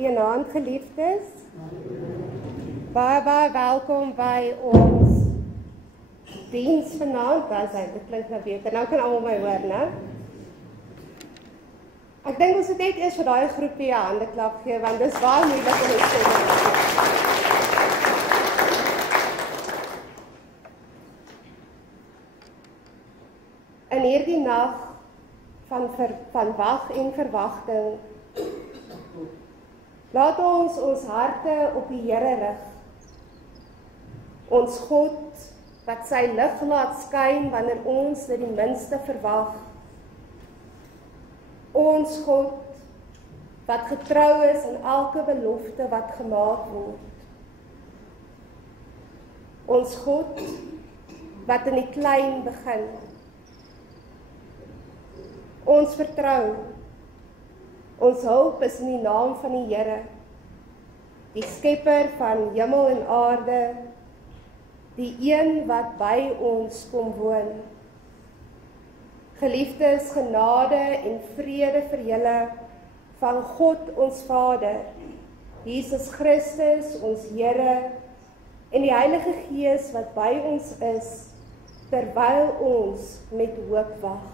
Goeienaand geliefdes. Baie welkom by ons diens vanaand. Dit klink nou beter. Nou kan almal my hoor, né? Ek dink ons moet net eers vir daai groepie 'n handeklap gee want dis baie moeilik om dit te doen. In hierdie nag van wag en verwagting laat ons harte op die Here rig. Ons God wat sy lig laat skyn wanneer ons dit die minste verwag. Ons God wat getrou is in elke belofte wat gemaak word. Ons God wat in die klein begin. Ons vertrou. Ons hulp is in die naam van die Here, die skepper van hemel en aarde, die een wat by ons kom woon. Geliefdes, genade en vrede vir julle van God ons Vader, Jesus Christus ons Here en die Heilige Gees wat by ons is, terwyl ons met hoop wag.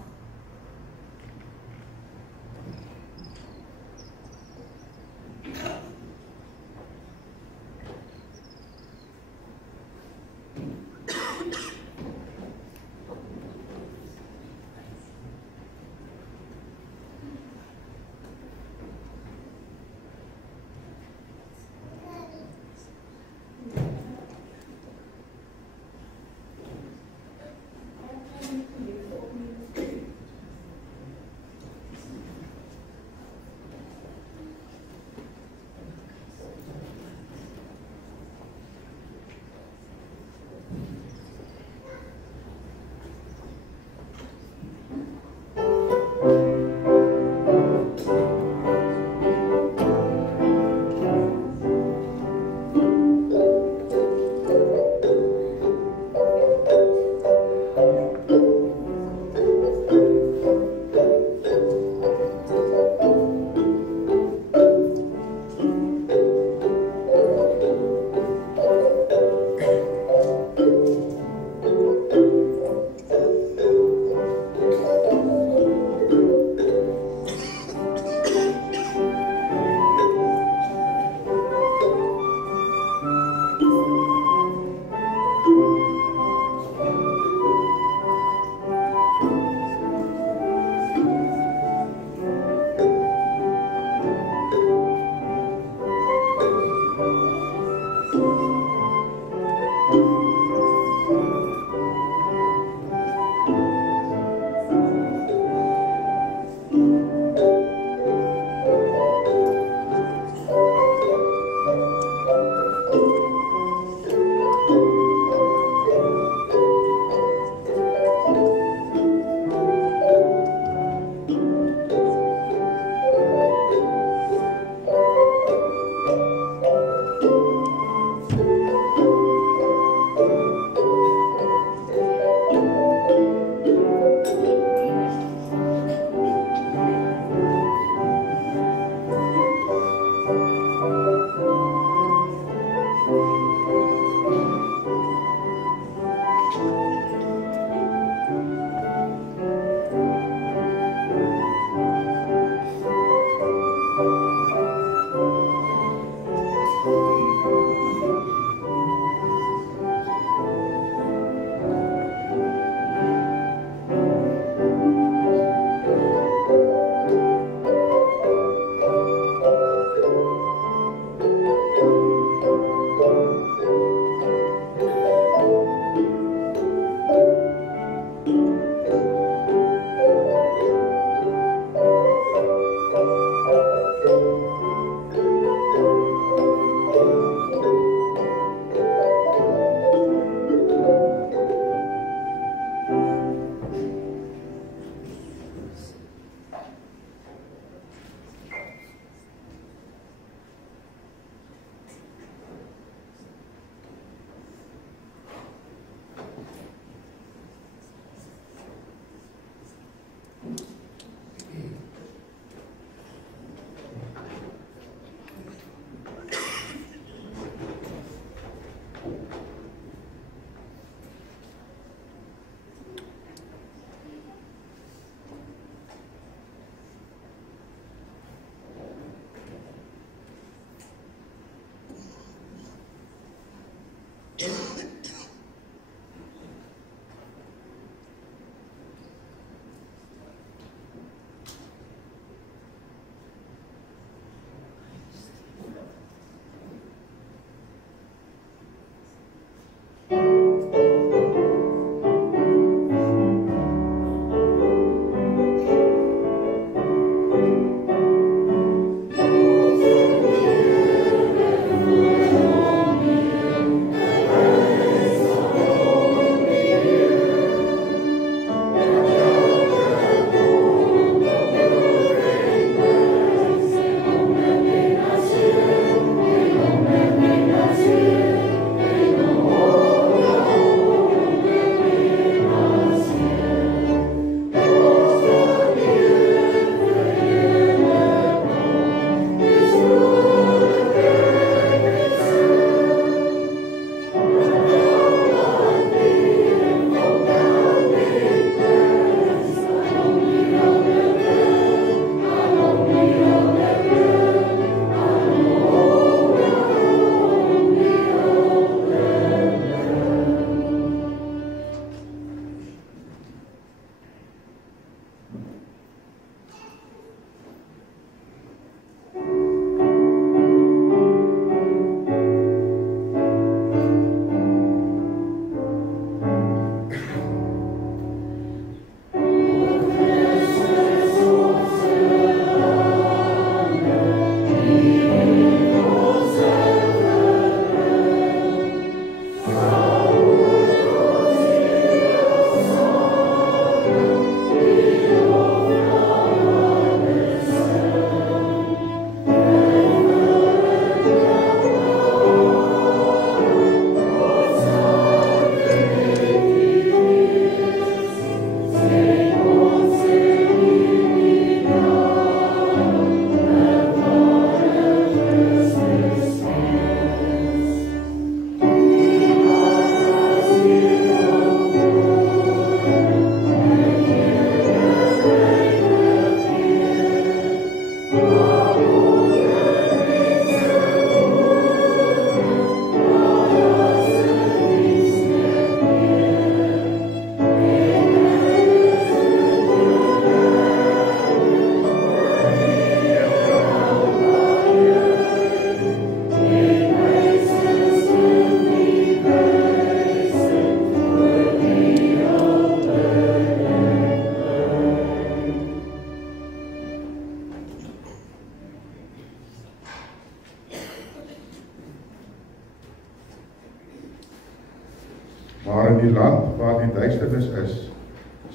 Maar in die land waar die duisternis is,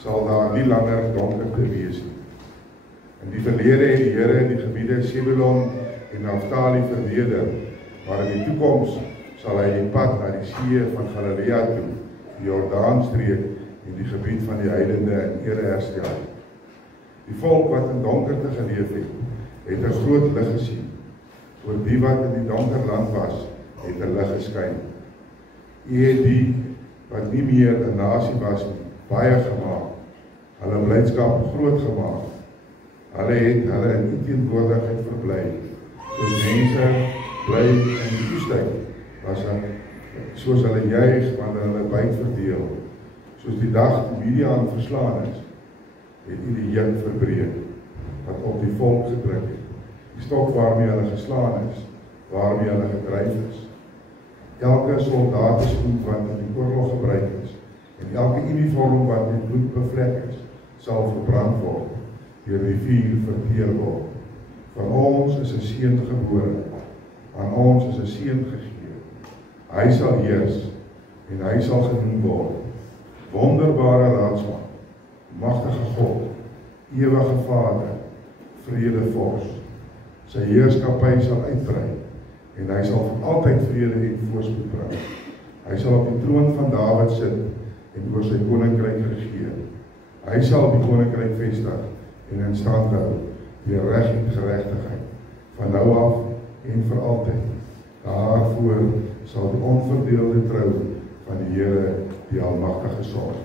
sal daar nie langer donkerte wees nie. In die verlede het die Here in die gebiede Sebulon en Naftali verweder, maar in die toekoms sal hy die pad na die see van Galilea toe, die Jordaanstreek en die gebied van die heidene in ere herstel. Die volk wat in donkerte geleef het 'n groot lig gesien. Oor die wat in die donker land was, het 'n lig geskyn. U het die wat nie meer 'n nasie was nie, baie gemaak, hulle blydskap groot gemaak. Hulle het hulle in die teenwoordigheid verbly, soos mense bly in die woestyn, soos hulle juig wanneer hulle byt verdeel, soos die dag die Midian verslaan is, het U die juk verbreek, wat op die volk gedruk het, die stok waarmee hulle geslaan is, waarmee hulle gedryf is. Elke soldatenskoen wat in die oorlog gebruik is, en elke uniform wat met bloed bevlek is, sal verbrand word, deur die vuur verteer word. Van ons is 'n seun gebore, aan ons is 'n seun gegee. Hy sal heers, en hy sal genoem word, wonderbare Raadsman, magtige God, ewige Vader, vredevors. Sy heerskappy sal uitbrei, en hy sal vir altyd vrede en voorspoed bring. Hy sal op die troon van Dawid sit en oor sy koninkryk regeer. Hy sal die koninkryk vestig en in stand hou deur reg en geregtigheid, van nou af en vir altyd. Daarvoor sal die onverdeelde trou van die Here, die Almagtige sorg.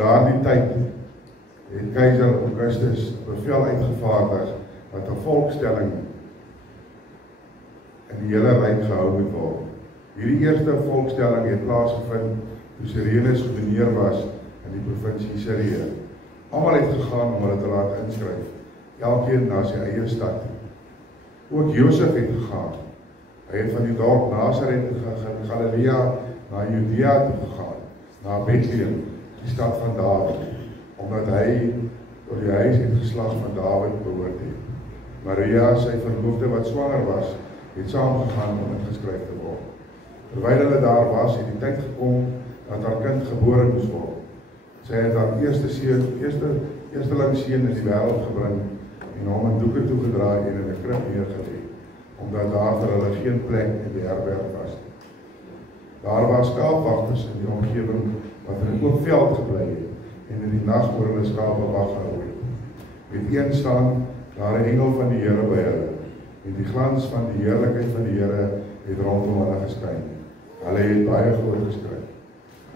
Daardie tyd het keiser Augustus bevel uitgevaardig dat 'n volkstelling in die hele ryk gehou moet word. Hierdie eerste volkstelling het plaasgevind toe Sirenus gouverneur was in die provinsie Sirië. Almal het gegaan om hulle te laat inskryf, elkeen na sy eie stad. Ook Josef het gegaan. Hy het van die dorp Nasaret in Galilea na Judea toe gegaan, na Bethlehem, die stad van Dawid, omdat hy tot die huis en geslag van Dawid behoort het. Maria, sy verloofde wat swanger was, het saamgegaan om ingeskryf te word. Terwyl hulle daar was, het die tyd gekom dat haar kind gebore moes word. Sy het haar eersteling seun in die wêreld gebring en hom in doeke toegedraai en in 'n krib neergelê, omdat daar vir hulle geen plek in die herberg was. Daar was skaapwagters in die omgewing wat in 'n oop veld gebly het en in die nag oor hulle skape wag gehou het. Met een staan daar 'n engel van die Here by hulle, en die glans van die heerlikheid van die Here het rondom hulle geskyn. Hulle het baie groot geskrik.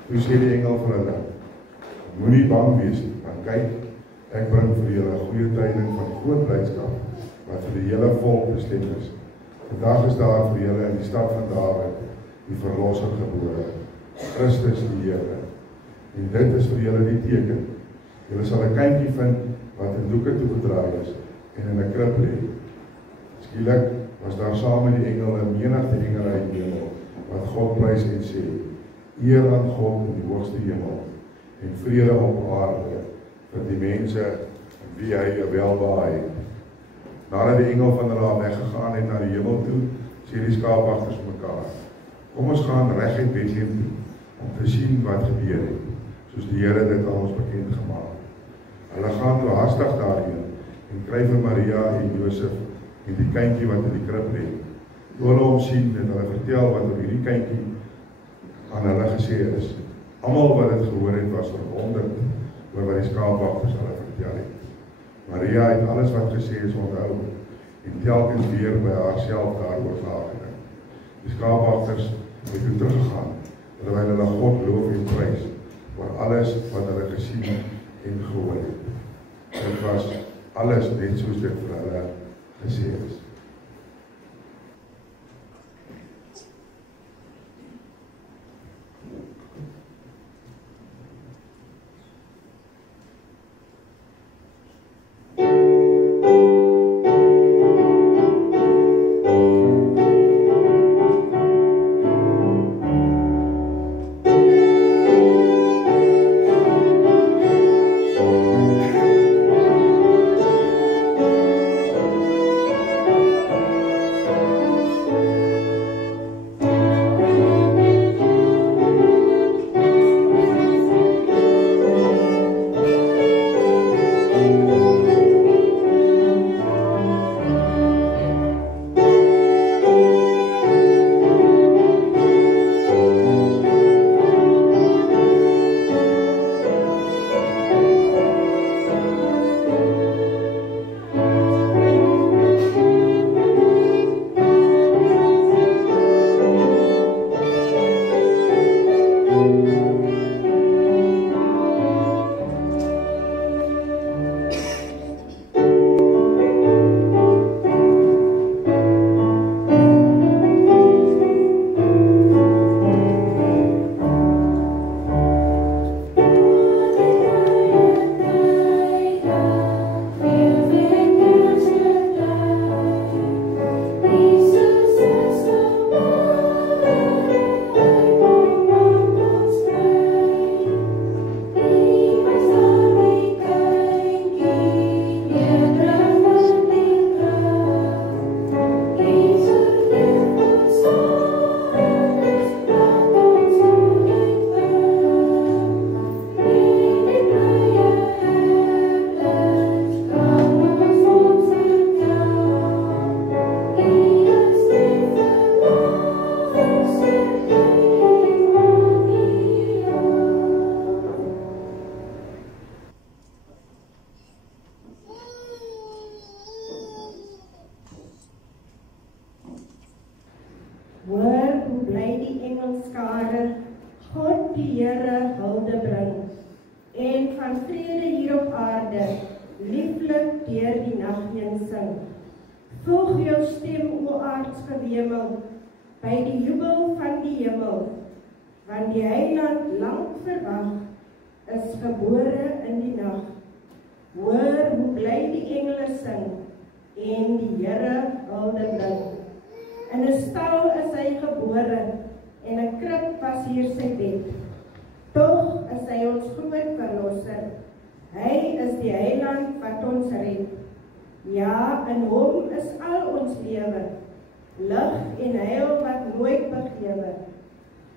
Toe sê die engel vir hulle: Moenie bang wees nie, want kyk, ek bring vir julle 'n goeie tyding van groot blydskap wat vir die hele volk bestem is. Vandag is daar vir julle in die stad van Dawid die verlosser gebore, Christus die Here. En dit is vir julle die teken. Julle sal 'n kindjie vind wat in doeke toegedraai is en in 'n krib lê. Skielik was daar saam met die engele 'n menigte engele uit die hemel wat God prys en sê: Eer aan God in die hoogste hemel en vrede op aarde vir die mense wie hy welbehaag het. Nadat die engel van hulle weggegaan het na die hemel toe, sê die skaapwagters mekaar: Kom ons gaan reguit Bethlehem toe om te sien wat gebeur het, soos die Here dit aan ons bekend gemaak het. Hulle gaan toe haastig daarheen en kry vir Maria en Josef en die kindjie wat in die krib lê. Toe hulle hom sien en hulle vertel wat oor hierdie kindjie aan hulle gesê is. Almal wat dit gehoor het was verwonderd oor wat die skaapwagters hulle vertel het. Maria het alles wat gesê is onthou en telkens weer by haarself daaroor nagedink. Die skaapwagters het toe teruggegaan terwyl hulle God loof en prys oor alles wat hulle gesien en gehoor het. Dit was alles net soos dit vir hulle gesê is.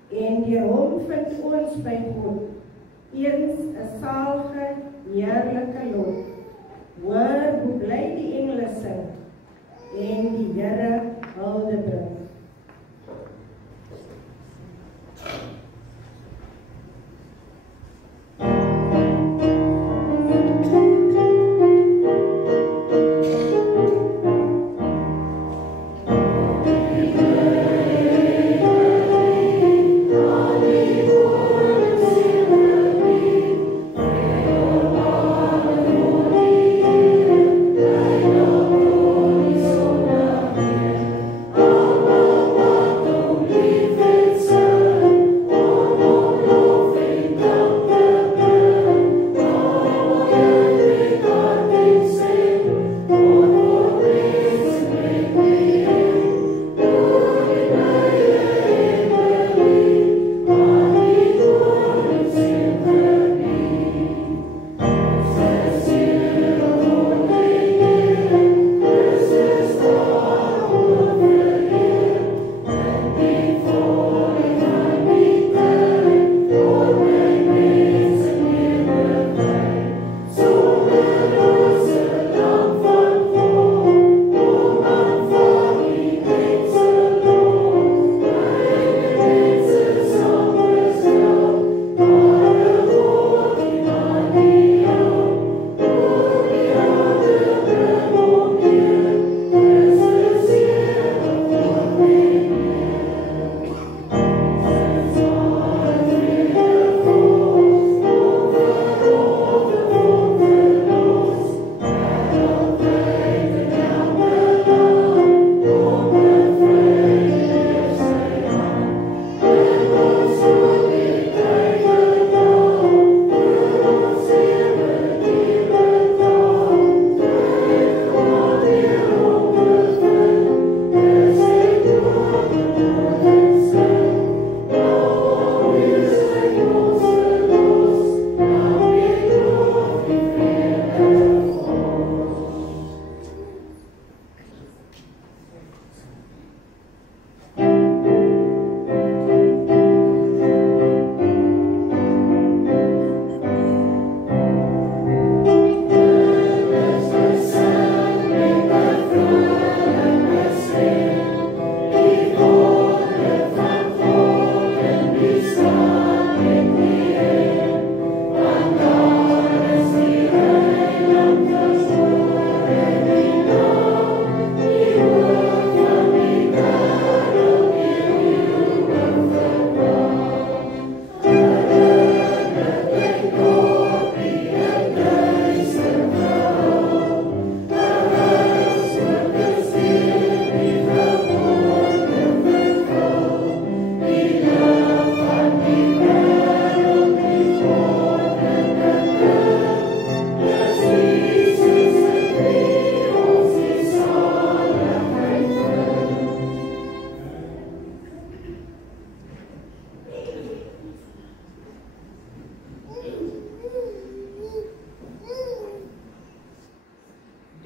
En deur hom vind ons by God, eens 'n salige, heerlike lot. Hoor hoe bly die engele sing, en die Here hulde bring.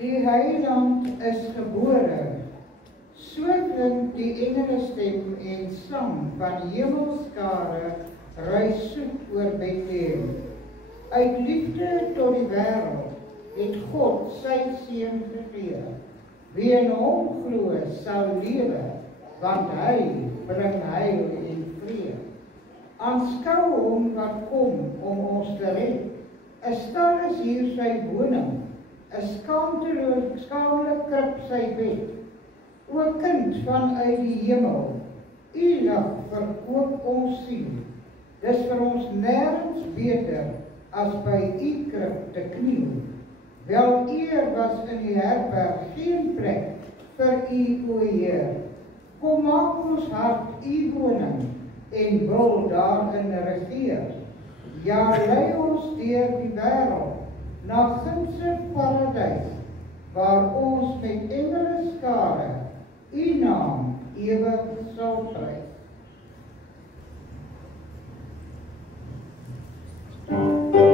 Die Heiland is gebore, so klink die engelestem en sang van hemelskare ruis soet oor Bethlehem. Uit liefde tot die wêreld het God sy seun gegee. Wie in hom glo sal lewe, want hy bring heil en vrede. Aanskou hom wat kom om ons te red. 'n Stal is hier sy woning, 'n skaamteloos krib sy bed. O kind vanuit die hemel, u lig verkoop ons siel. Dis vir ons nêrens beter as by u krib te kniel. Wel eer was in die herberg geen plek vir u, o Heer. Kom maak ons hart u woning en wil daarin regeer. Ja, lei ons deur die wêreld na ginse paradys, waar ons met engele skare u naam ewig sal prys. Thank you.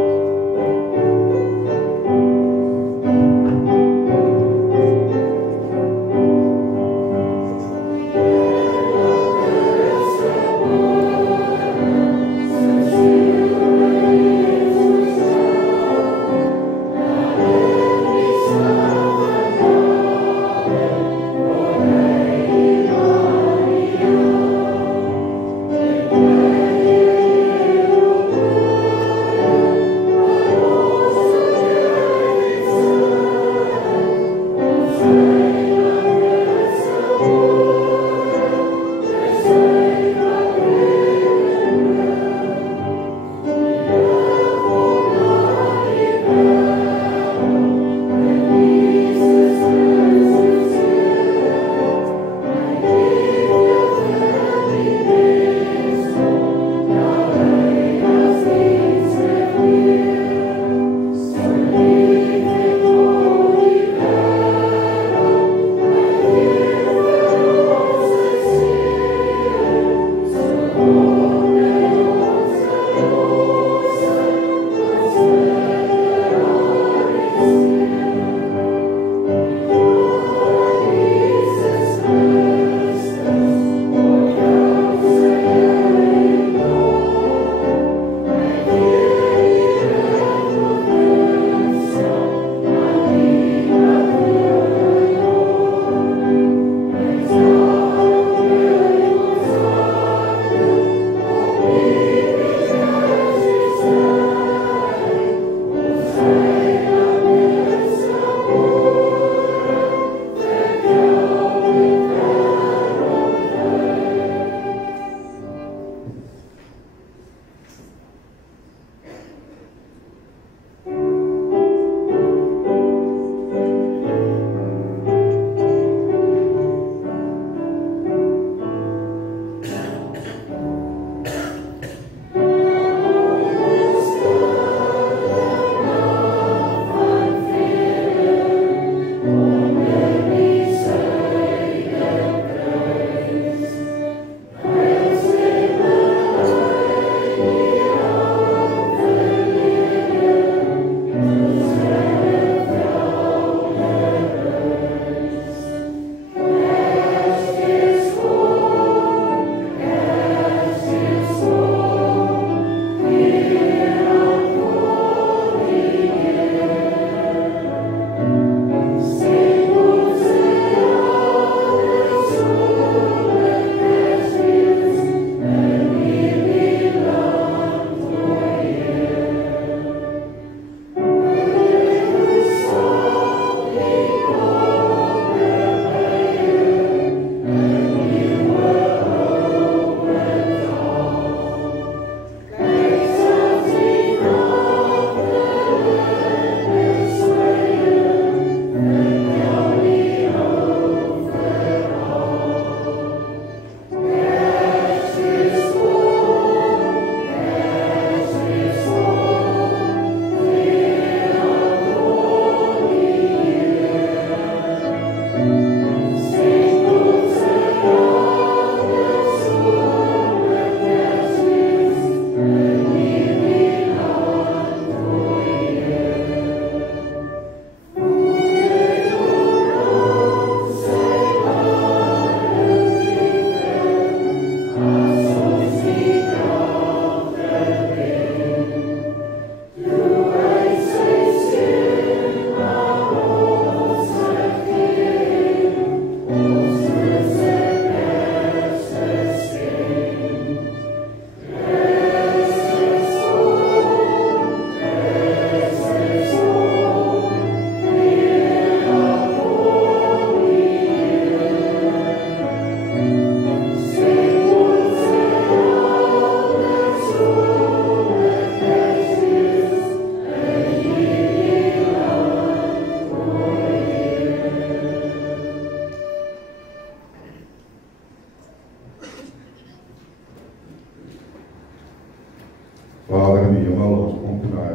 in die hemel, ons kom toe na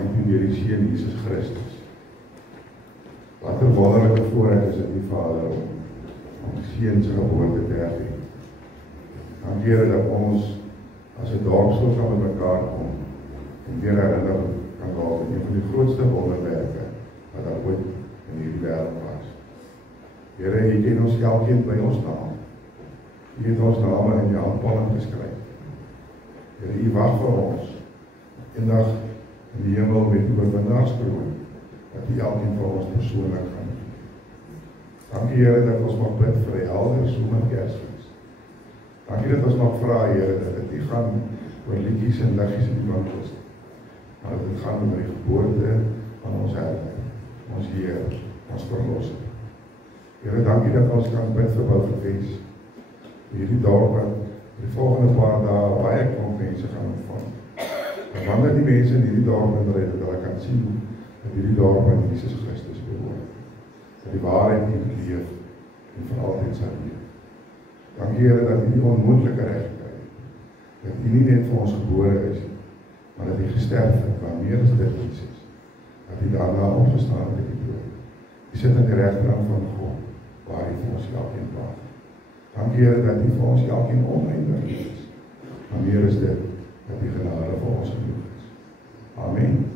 U deur die Seun Jesus Christus. Wat 'n wonderlike voorreg is dit, Vader, om die Seun se geboorte te herdenk. Dankie Here dat ons as 'n dorpsgroep saam met mekaar kom en weer herinner kan word aan een van die grootste wonderwerke wat daar ooit in hierdie wêreld was. Here, U ken ons elkeen by ons naam. U het ons name in die handpalm geskryf. Here, U wag vir ons eendag in die hemel met die oorwinnaarskroon, dat U elkeen vir ons persoonlik gaan doen. Dankie Here dat ons mag bid vir die helder somer Kersfees. Dankie dat ons mag vra, Here, dat dit nie gaan oor liedjies en liggies in die winkels, maar dat dit gaan oor die geboorte van ons Herder, ons Heer, ons Verlosser. Here, dankie dat ons kan bid vir Bouwverwes. Hierdie dorp wat die volgende paar dae baie klomp mense gaan ontvang. En wanneer die mense in hierdie dorp inry, dat hulle kan sien dat hierdie dorp aan Jesus Christus behoort. Dat die waarheid in leef en vir altyd sal leef. Dankie Here dat U die onmoontlike reg kry. Dat U nie net vir ons gebore is, maar dat U gesterf het, maar meer as dit Jesus. Dat U daarna opgestaan het uit die dood. U sit aan die regterhand van God, waar U vir ons elkeen wag. Dankie Here dat U vir ons elkeen oneindig is. Maar meer is dit, dat die genade vir ons genoeg is. Amen.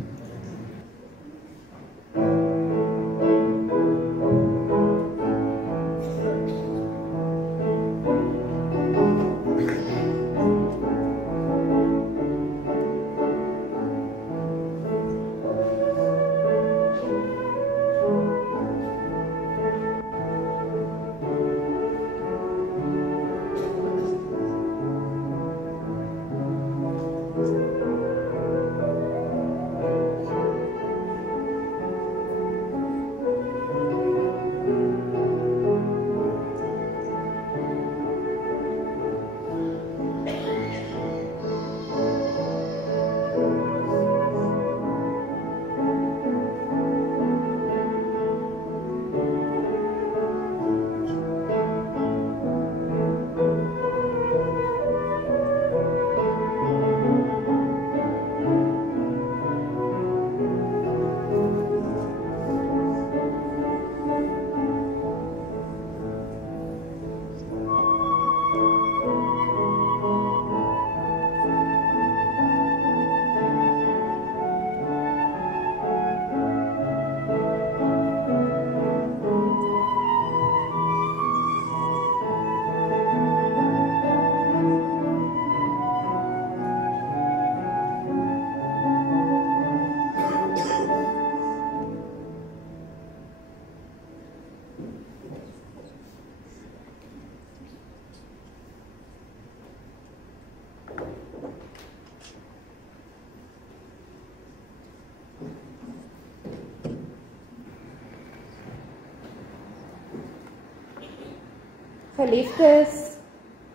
Geliefdes,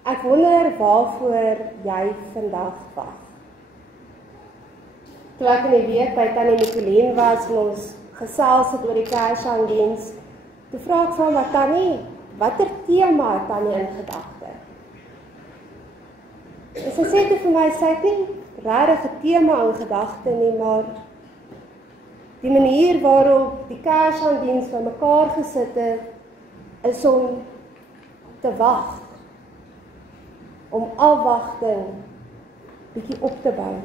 ek wonder waarvoor jy vandag wag. Toe ek in die week by Tannie Nicolien was en ons gesels het oor die Kersdiens, toe vra ek van wat Tannie, watter tema het Tannie in gedagte? En sy sê toe vir my, sy het nie regtig 'n tema in gedagte nie, maar die manier waarop die Kersdiens by mekaar gesit het, is om te wag, om afwagting bietjie op te bou.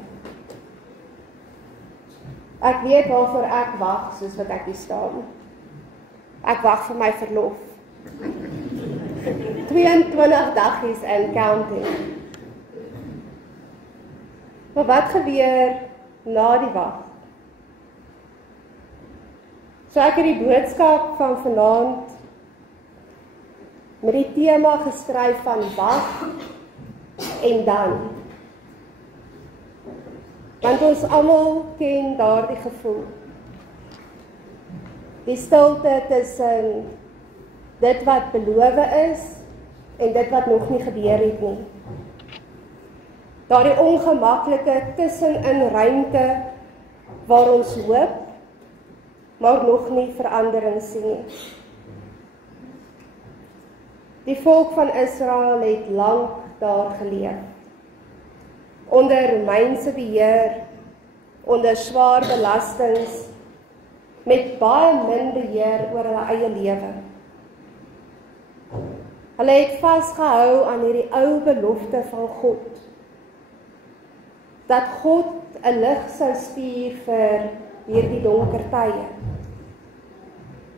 Ek weet waarvoor ek wag, soos wat ek hier staan. Ek wag vir my verlof. 22 dagies and counting. Maar wat gebeur na die wag? So ek het die boodskap van vanaand met die tema geskryf van wag en dan. Want ons almal ken daardie gevoel. Die stilte tussen dit wat beloof is en dit wat nog nie gebeur het nie. Daardie ongemaklike tussenin ruimte waar ons hoop, maar nog nie verandering sien nie. Die volk van Israel het lank daar geleef, onder Romeinse beheer onder swaar belastings, met baie min beheer oor hulle eie lewe. Hulle het vasgehou aan hierdie ou belofte van God, dat God 'n lig sou stuur vir hierdie donker tye,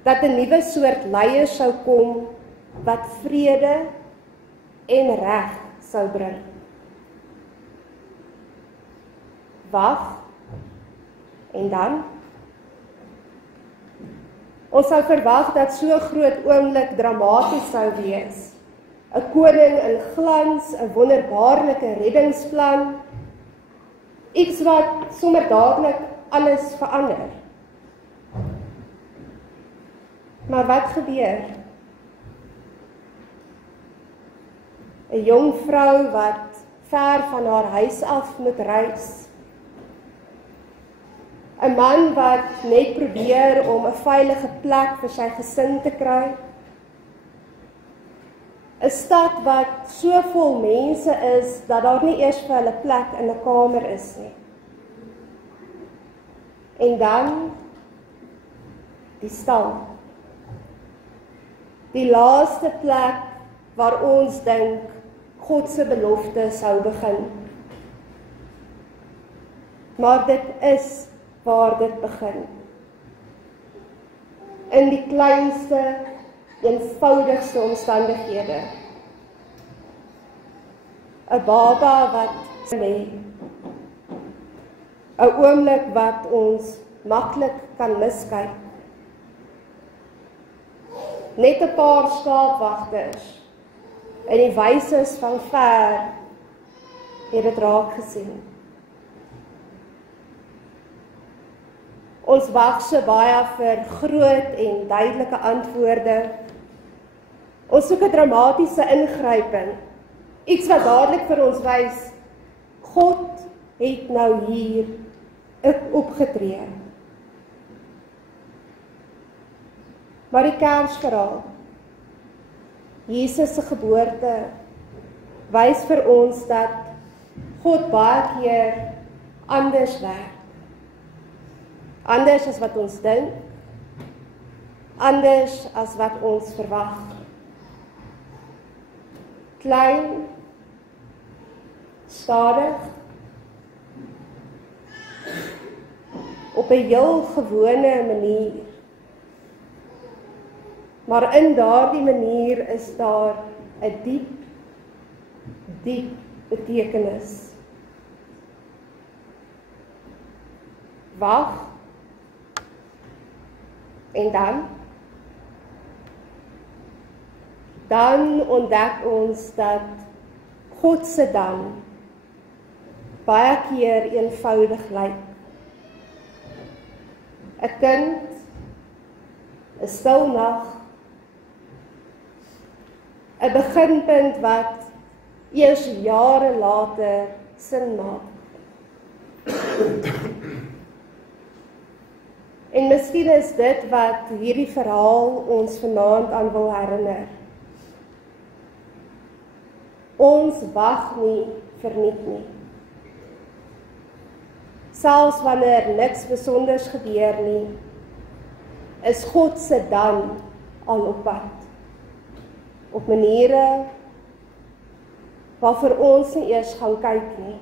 dat 'n nuwe soort leiers sou kom, wat vrede en reg sou bring. Wag, en dan? Ons sou verwag dat so groot oomblik dramaties sou wees. 'n koning in glans, 'n wonderbaarlike reddingsplan, iets wat sommer dadelik alles verander. Maar wat gebeur? 'n jong vrou wat ver van haar huis af moet reis. 'n man wat net probeer om 'n veilige plek vir sy gesin te kry. 'n stad wat so vol mense is, dat daar nie eers vir hulle plek in 'n kamer is nie. En dan die stal. Die laaste plek waar ons dink God se belofte sou begin. Maar dit is waar dit begin. In die kleinste, eenvoudigste omstandighede. 'n baba wat lê. 'n oomblik wat ons maklik kan miskyk. Net 'n paar skaapwagters en die wyses van ver het dit raak gesien. Ons wag so baie vir groot en duidelike antwoorde. Ons soek 'n dramatiese ingryping. Iets wat dadelik vir ons wys, God het nou hier opgetree. Maar die Kersverhaal, Jesus se geboorte, wys vir ons dat God baie keer anders werk. Anders as wat ons dink, anders as wat ons verwag. Klein, stadig, op 'n heel gewone manier. Maar in daardie manier is daar 'n diep, diep betekenis. Wag, en dan ontdek ons dat God se dan baie keer eenvoudig lyk. 'n kind, 'n stil nag, 'n beginpunt wat eers jare later sin maak. En miskien is dit wat hierdie verhaal ons vanaand aan wil herinner. Ons wag nie verniet nie. Selfs wanneer niks besonders gebeur nie, is God se dan al op pad. Op maniere waarvoor ons nie eers gaan kyk nie.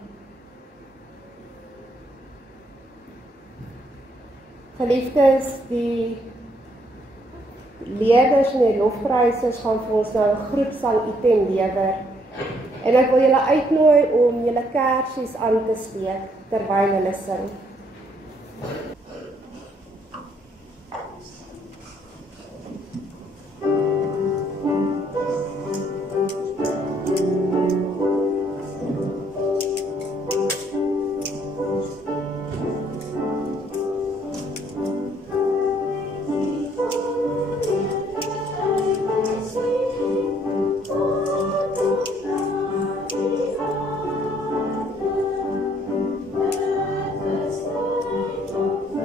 Geliefdes, die leerders en die lofprysers gaan vir ons nou 'n groepsang item lewer. En ek wil julle uitnooi om julle kersies aan te steek terwyl hulle sing. Oh,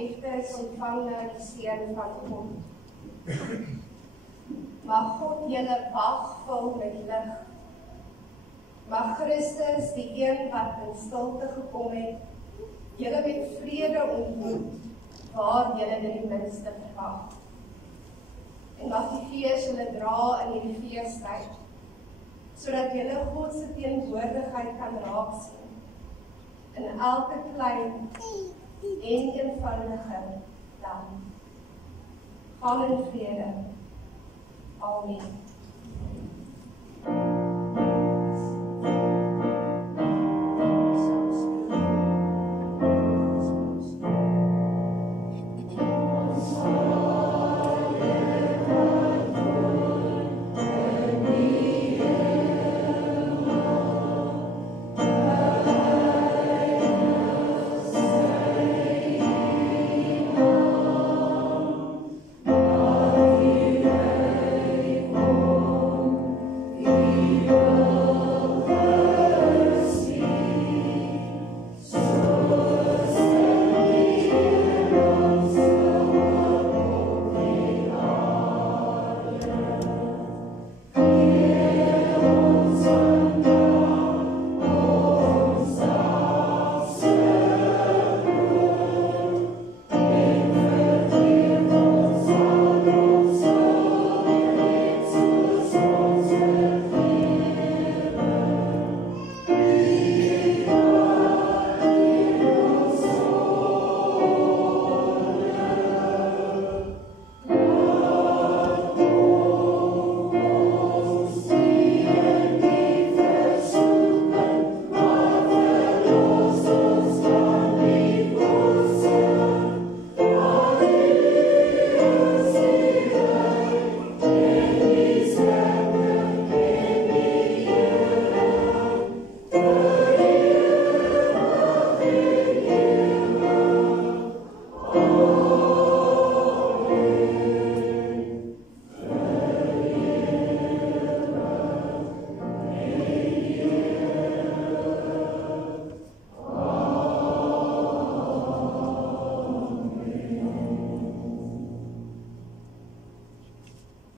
geliefdes, ontvang nou die seën van God. Mag God julle wag vul met lig. Mag Christus, die een wat in stilte gekom het, julle met vrede ontmoet, waar julle dit die minste verwag. En mag die Gees julle dra in hierdie feestyd, sodat julle God se teenwoordigheid kan raak sien, in elke klein en eenvoudige dan. Gaan in vrede. Amen.